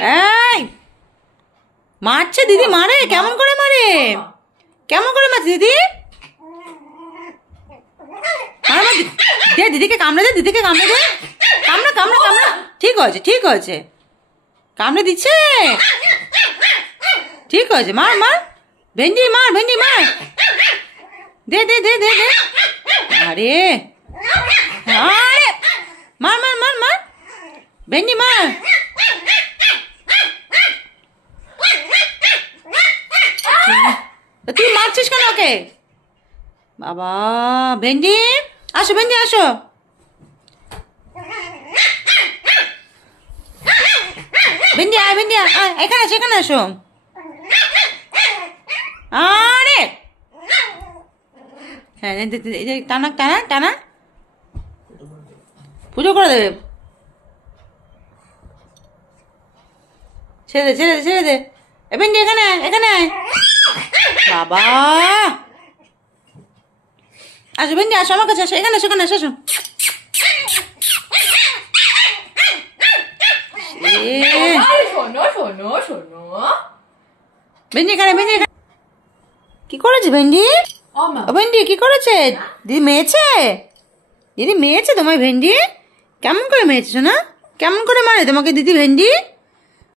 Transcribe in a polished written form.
এই মারছে দিদি, মারে কেমন করে মারে, কেমন করে মারছে দিদি, দে দিদিকে কামড়ে দে, দিদিকে কামড়ে দে, কামড়া কামড়া কামড়া, ঠিক হয়েছে ঠিক হয়েছে, কামড়ে দিচ্ছে, ঠিক হয়েছে, মার মার ভেন্ডি, মার ভেন্ডি মার, দে দে দে দে দে, আরে আরে মার মার মার মার ভেন্ডি মার, তুই মারছিস কেন ওকে, বাবা ভেন্ডি আসো, ভেন্ডি আসো, ভেন্ডি আয়, ভেন্ডি আয়, এখানে আসো, এখানে আসো, আরে হ্যাঁ টানা টানা টানা, পুজো করে দেবে, ছেড়ে দে ছেড়ে দে ছেড়ে দে, এ ভেন্ডি এখানে আয়, এখানে আয়, বাবা আসো ভেন্ডি আসো, আমার কাছে আসো, এখানে আসো, এখানে আসো, আসো, ভেন্ডি এখানে, ভেন্ডি কি করেছে ভেন্ডি, ভেন্ডি কি করেছে, দিদি মেয়েছে, দিদি মেয়েছে তোমায় ভেন্ডি, কেমন করে মেয়েছে না, কেমন করে মারে তোমাকে দিদি ভেন্ডি।